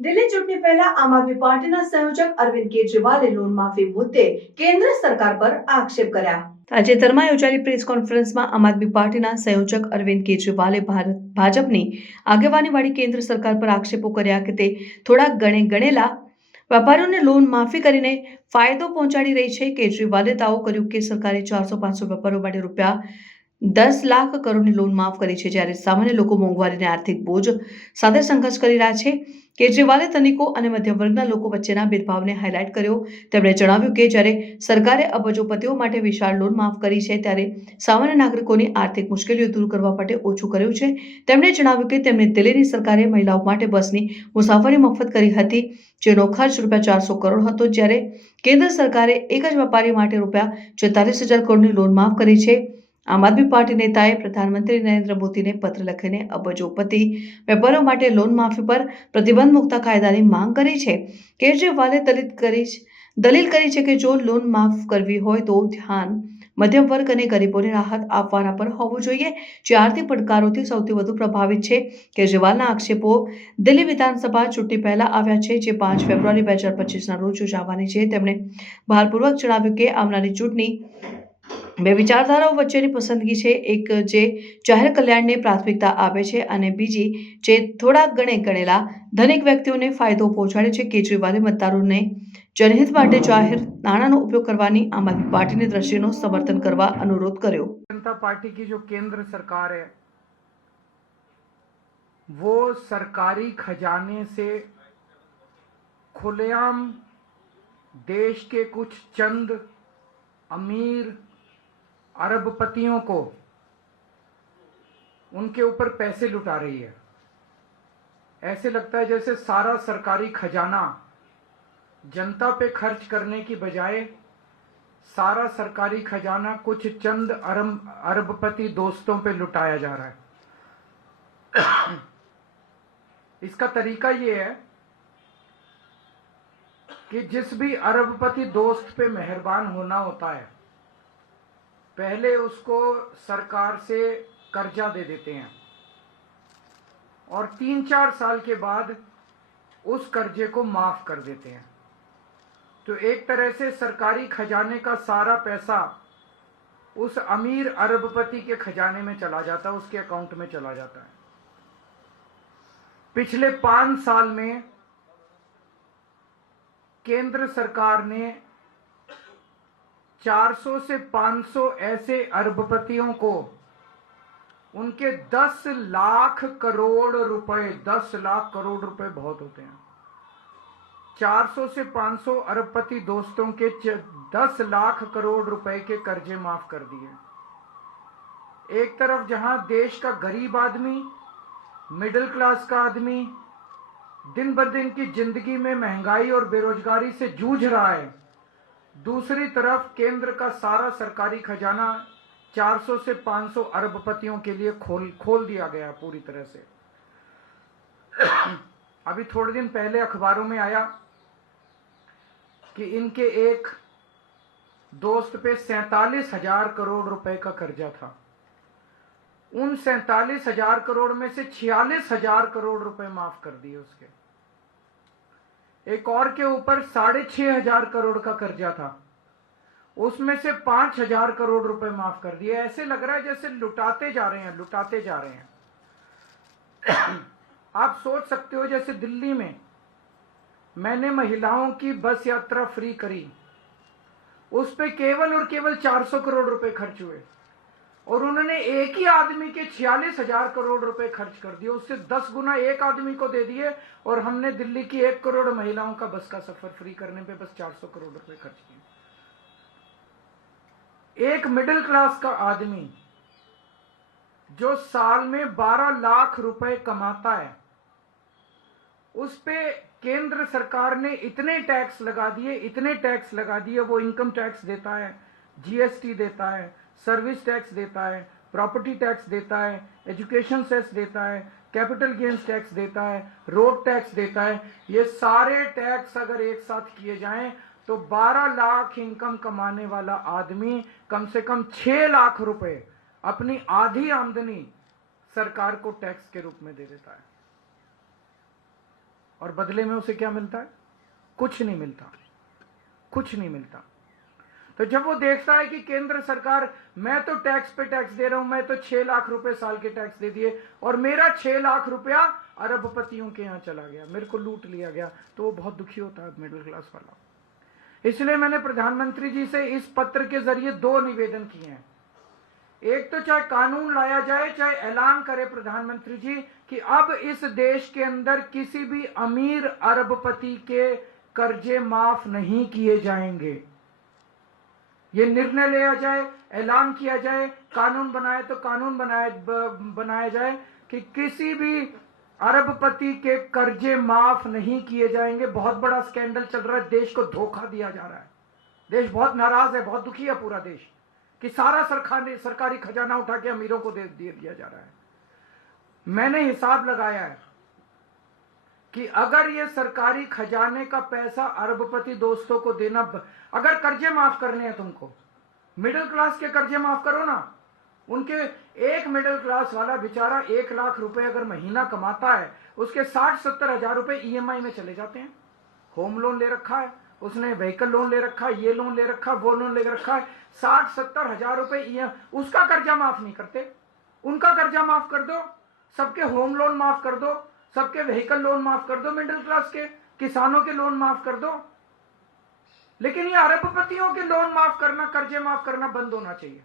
દિલ્હી ચૂંટણી પહેલા આમ આદમી પાર્ટીના સંયોજક અરવિંદ કેજરીવાલે લોન માફી મુદ્દે કેન્દ્ર સરકાર પર આક્ષેપ કર્યા। તાજેતરમાં યોજાયેલી પ્રેસ કોન્ફરન્સમાં આમ આદમી પાર્ટીના સંયોજક અરવિંદ કેજરીવાલે ભાજપની આગેવાનીવાળી કેન્દ્ર સરકાર પર આક્ષેપો કર્યા કે તે થોડા ગણેલા વેપારીઓને લોન માફી કરીને ફાયદો પહોંચાડી રહી છે। કેજરીવાલે દાવો કર્યો કે સરકારે 400-500 વેપારીઓ માટે રૂપિયા 10 લાખ કરોડની લોન માફ કરી છે, જ્યારે સામાન્ય લોકો મોંઘવારીને આર્થિક બોજ સાથે સંઘર્ષ કરી રહ્યા છે। કેજરીવાલે ધનિકો અને મધ્યમ વર્ગના લોકો વચ્ચેના ભેદભાવને હાઇલાઇટ કર્યો। તેમણે જણાવ્યું કે જ્યારે સરકારે અબજોપતિઓ માટે વિશાળ લોન માફ કરી છે, ત્યારે સામાન્ય નાગરિકોની આર્થિક મુશ્કેલીઓ દૂર કરવા માટે ઓછું કર્યું છે। તેમણે જણાવ્યું કે તેમની દિલ્હીની સરકારે મહિલાઓ માટે બસની મુસાફરી મફત કરી હતી, જેનો ખર્ચ રૂપિયા 400 કરોડ હતો, જ્યારે કેન્દ્ર સરકારે એક જ વેપારી માટે રૂપિયા 44,000 કરોડની લોન માફ કરી છે। આમ આદમી પાર્ટી નેતાએ પ્રધાનમંત્રી નરેન્દ્ર મોદીને પત્ર લખીને અબજોપતિ વેપારીઓ માટે લોન માફી પર પ્રતિબંધ મૂકતા કાયદાની માંગ કરી છે। કેજરીવાલે દલીલ કરી છે કે જો લોન માફ કરવી હોય તો ધ્યાન મધ્યમ વર્ગ અને ગરીબોને રાહત આપવાના પર હોવું જોઈએ, જે આર્થિક પડકારોથી સૌથી વધુ પ્રભાવિત છે। કેજરીવાલના આક્ષેપો દિલ્હી વિધાનસભા ચૂંટણી પહેલા આવ્યા છે, જે 5 ફેબ્રુઆરી 2025ના રોજ યોજાવાની છે। તેમણે ભારપૂર્વક જણાવ્યું કે આવનારી ચૂંટણી બે વિચારધારાઓ વચ્ચેની પસંદગી છે, એક જે જાહેર કલ્યાણને પ્રાથમિકતા આપે છે અને બીજી જે થોડા ગણેલા ધનિક વ્યક્તિઓને ફાયદો પહોંચાડે છે। કેજરીવાલે મતદારોને જનહિત માટે જાહેર નાણાંનો ઉપયોગ કરવાની આમ આદમી પાર્ટીની દ્રષ્ટિનો समर्थन કરવા अनुरोध કર્યો। जनता पार्टी की जो केंद्र सरकार है वो सरकारी खजाने से खुलेआम देश के कुछ चंद अमीर अरबपतियों को उनके ऊपर पैसे लुटा रही है। ऐसे लगता है जैसे सारा सरकारी खजाना जनता पे खर्च करने की बजाय सारा सरकारी खजाना कुछ चंद अरबपति दोस्तों पे लुटाया जा रहा है। इसका तरीका ये है कि जिस भी अरबपति दोस्त पे मेहरबान होना होता है, पहले उसको सरकार से कर्जा दे देते हैं और 3-4 साल के बाद उस कर्जे को माफ कर देते हैं। तो एक तरह से सरकारी खजाने का सारा पैसा उस अमीर अरबपति के खजाने में चला जाता है, उसके अकाउंट में चला जाता है। पिछले 5 साल में केंद्र सरकार ने 400 से 500 ऐसे अरबपतियों को उनके 10 लाख करोड़ रुपए, 10 लाख करोड़ रुपए बहुत होते हैं, 400 से 500 अरबपति दोस्तों के 10 लाख करोड़ रुपए के कर्जे माफ कर दिए। एक तरफ जहां देश का गरीब आदमी, मिडिल क्लास का आदमी दिन ब दिन की जिंदगी में महंगाई और बेरोजगारी से जूझ रहा है, दूसरी तरफ केंद्र का सारा सरकारी खजाना 400 से 500 अरबपतियों के लिए खोल दिया गया पूरी तरह से। अभी थोड़े दिन पहले अखबारों में आया कि इनके एक दोस्त पे 47,000 करोड़ रुपए का कर्जा था। उन 47,000 करोड़ में से 46,000 करोड़ रुपए माफ कर दिए उसके। एक और के ऊपर 6,500 करोड़ का कर्जा था, उसमें से 5,000 करोड़ रुपए माफ कर दिए। ऐसे लग रहा है जैसे लुटाते जा रहे हैं। आप सोच सकते हो जैसे दिल्ली में मैंने महिलाओं की बस यात्रा फ्री करी, उस पे केवल और केवल 400 करोड़ रुपए खर्च हुए और उन्होंने एक ही आदमी के 46,000 करोड़ रुपए खर्च कर दिए, उससे 10 गुना एक आदमी को दे दिए और हमने दिल्ली की 1 करोड़ महिलाओं का बस का सफर फ्री करने पे बस 400 करोड़ रुपए खर्च किए। एक मिडिल क्लास का आदमी जो साल में 12 लाख रुपए कमाता है, उस पे केंद्र सरकार ने इतने टैक्स लगा दिए, वो इनकम टैक्स देता है, जीएसटी देता है, सर्विस टैक्स देता है, प्रॉपर्टी टैक्स देता है, एजुकेशन सेस देता है, कैपिटल गेन्स टैक्स देता है, रोड टैक्स देता है। ये सारे टैक्स अगर एक साथ किए जाएं तो 12 लाख इनकम कमाने वाला आदमी कम से कम 6 लाख रुपए अपनी आधी आमदनी सरकार को टैक्स के रूप में दे देता है, और बदले में उसे क्या मिलता है? कुछ नहीं मिलता, कुछ नहीं मिलता। तो जब वो देखता है कि केंद्र सरकार, मैं तो टैक्स पे टैक्स दे रहा हूं, मैं तो 6 लाख रुपए साल के टैक्स दे दिए और मेरा 6 लाख रुपया अरबपतियों के यहां चला गया, मेरे को लूट लिया गया, तो वो बहुत दुखी होता है मिडिल क्लास वाला। इसलिए मैंने प्रधानमंत्री जी से इस पत्र के जरिए 2 निवेदन किए हैं। एक तो चाहे कानून लाया जाए, चाहे ऐलान करे प्रधानमंत्री जी कि अब इस देश के अंदर किसी भी अमीर अरबपति के कर्जे माफ नहीं किए जाएंगे। ये निर्णय लिया जाए, ऐलान किया जाए, कानून बनाए तो कानून बनाया जाए कि किसी भी अरबपति के कर्जे माफ नहीं किए जाएंगे। बहुत बड़ा स्कैंडल चल रहा है, देश को धोखा दिया जा रहा है, देश बहुत नाराज है, बहुत दुखी है पूरा देश कि सारा सरकारी खजाना उठा के अमीरों को दे दिया जा रहा है। मैंने हिसाब लगाया है कि अगर ये सरकारी खजाने का पैसा अरबपति दोस्तों को देना, अगर कर्जे माफ करने हैं तुमको, मिडिल क्लास के कर्जे माफ करो ना। उनके एक मिडिल क्लास वाला बेचारा 1 लाख रुपए अगर महीना कमाता है, उसके 60-70 हजार रुपए ईएमआई में चले जाते हैं। होम लोन ले रखा है उसने, व्हीकल लोन ले रखा है, ये लोन ले रखा है, वो लोन ले रखा है, 60-70 हजार रुपए उसका कर्जा माफ नहीं करते। उनका कर्जा माफ कर दो, सबके होम लोन माफ कर दो, सबके व्हीकल लोन माफ कर दो, मिडिल क्लास के किसानों के लोन माफ कर दो। लेकिन ये अरबपतियों के लोन माफ करना, कर्जे माफ करना बंद होना चाहिए।